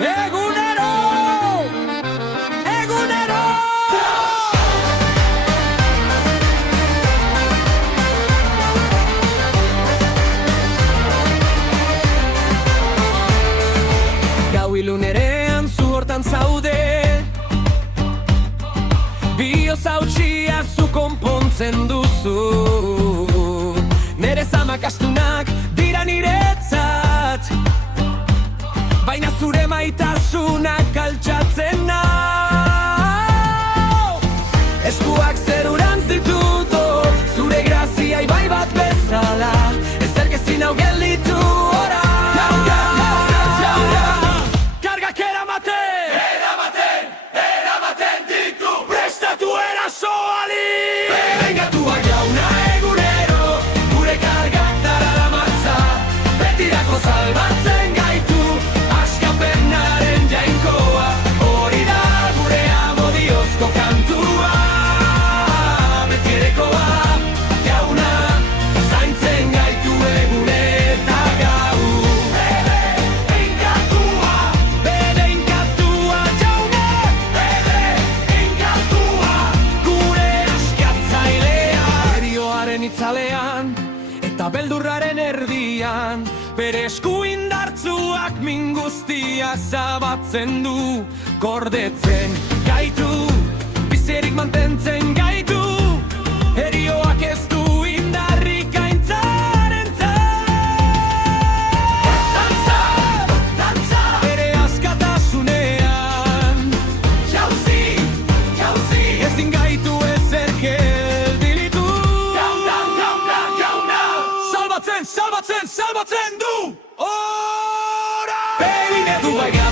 Egunero, egunero. Gau ilunerean zu hortan zaude, bioz hautsia zu konpontzen duzu. Nere zamak astunak dira niretzat, baina zure maitasunak altxatzen nau. Eskuak zerurantz dituto, zure grazia ibai bat bezala, ezerk ezin hau gelditu ora. Eramaten ditu, prestatu erasoali. Bengatuak jauna egunero, gure kargak dararamatza, betirako salbatzen gaitu, askapenaren jainkoa, hori da gure amodiozko kantua. Betierekoa, jauna, zaintzen gaitu egun eta gau. Bebe inkatua, jauna, gure askatzailea. Erioaren itzalean eta beldurraren erdian, bere esku indartzuak min guztia zabatzen du. Gordetzen gaitu, bizirik mantentzen gaitu, erioak ez du indarrik aintzarentzat. Dantza, bere askatasunean, jauzi, ezin gaitu ezerk eldilitu. Salbatzen du ora. Begine du baiga